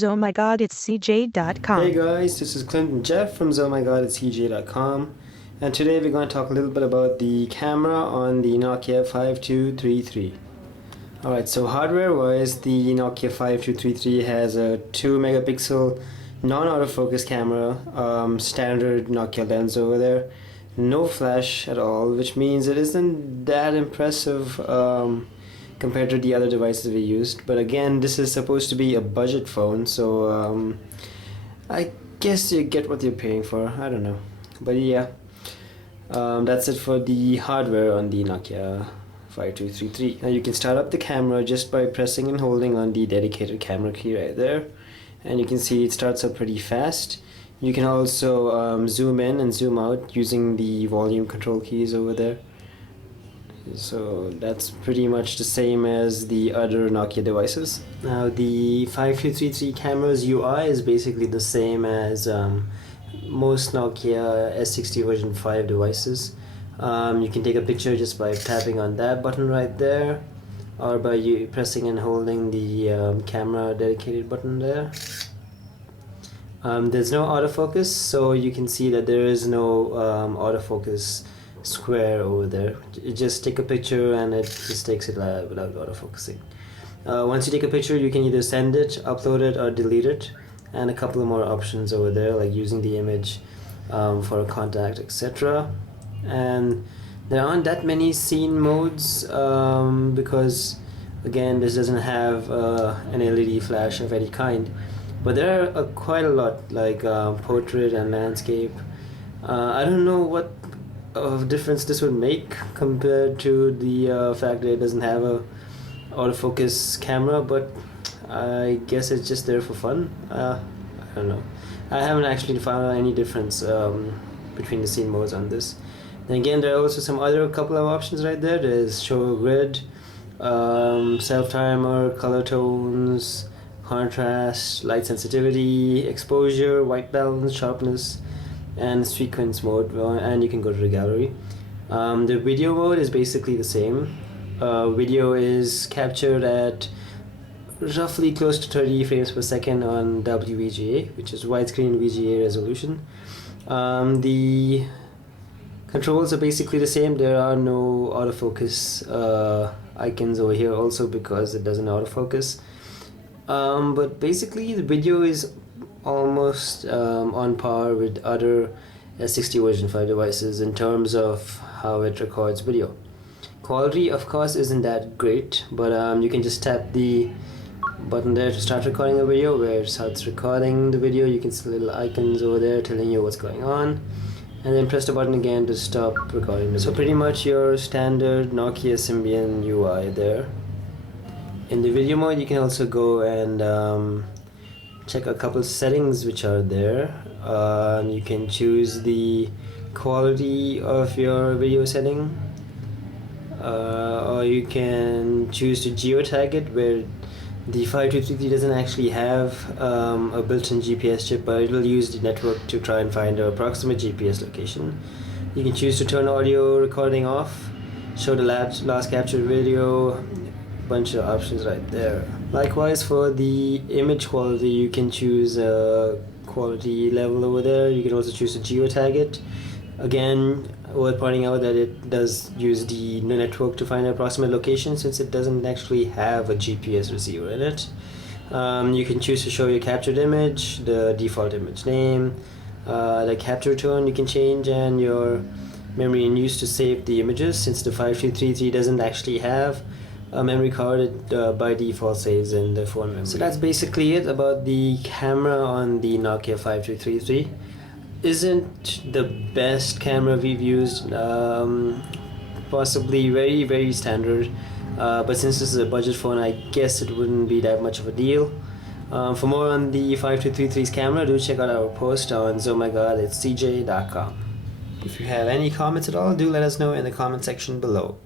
Oh my god, it's CJ.com. Hey guys, this is Clinton Jeff from ohmygodit'scj.com, and today we're going to talk a little bit about the camera on the Nokia 5233. Alright, so hardware wise, the Nokia 5233 has a 2 megapixel non-autofocus camera, standard Nokia lens over there, no flash at all, which means it isn't that impressive compared to the other devices we used. But again, this is supposed to be a budget phone, so I guess you get what you're paying for. I don't know, but yeah, that's it for the hardware on the Nokia 5233. Now you can start up the camera just by pressing and holding on the dedicated camera key right there, and you can see it starts up pretty fast. You can also zoom in and zoom out using the volume control keys over there. So that's pretty much the same as the other Nokia devices. Now the 5233 camera's UI is basically the same as most Nokia S60 version 5 devices. You can take a picture just by tapping on that button right there, or by you pressing and holding the camera dedicated button there. There's no autofocus, so you can see that there is no autofocus square over there. You just take a picture and it just takes it without autofocusing. Once you take a picture, you can either send it, upload it, or delete it, and a couple of more options over there, like using the image for a contact, etc. And there aren't that many scene modes because again, this doesn't have an LED flash of any kind, but there are quite a lot, like portrait and landscape. I don't know what of difference this would make compared to the fact that it doesn't have a autofocus camera, but I guess it's just there for fun. I don't know. I haven't actually found any difference between the scene modes on this. Then again, there are also some other couple of options right there. There's show grid, self timer, color tones, contrast, light sensitivity, exposure, white balance, sharpness, and sequence mode, and you can go to the gallery. The video mode is basically the same. Video is captured at roughly close to 30 frames per second on WVGA, which is widescreen VGA resolution. The controls are basically the same. There are no autofocus icons over here also because it doesn't autofocus. But basically the video is almost on par with other S60 version 5 devices in terms of how it records video. Quality of course isn't that great, but you can just tap the button there to start recording a video. Where it starts recording the video, you can see little icons over there telling you what's going on, and then press the button again to stop recording the video. So pretty much your standard Nokia Symbian UI there. In the video mode, you can also go and check a couple settings which are there. You can choose the quality of your video setting, or you can choose to geotag it, where the 5233 doesn't actually have a built-in GPS chip, but it will use the network to try and find an approximate GPS location. You can choose to turn audio recording off, show the last captured video, bunch of options right there. Likewise, for the image quality, you can choose a quality level over there. You can also choose to geotag it. Again, worth pointing out that it does use the network to find an approximate location, since it doesn't actually have a GPS receiver in it. You can choose to show your captured image, the default image name, the capture tone you can change, and your memory in use to save the images, since the 5233 doesn't actually have a memory card. It by default saves in the phone memory. So that's basically it about the camera on the Nokia 5233. Isn't the best camera we've used, possibly very standard, but since this is a budget phone, I guess it wouldn't be that much of a deal. For more on the 5233's camera, do check out our post on ohmygodit'scj.com. If you have any comments at all, do let us know in the comment section below.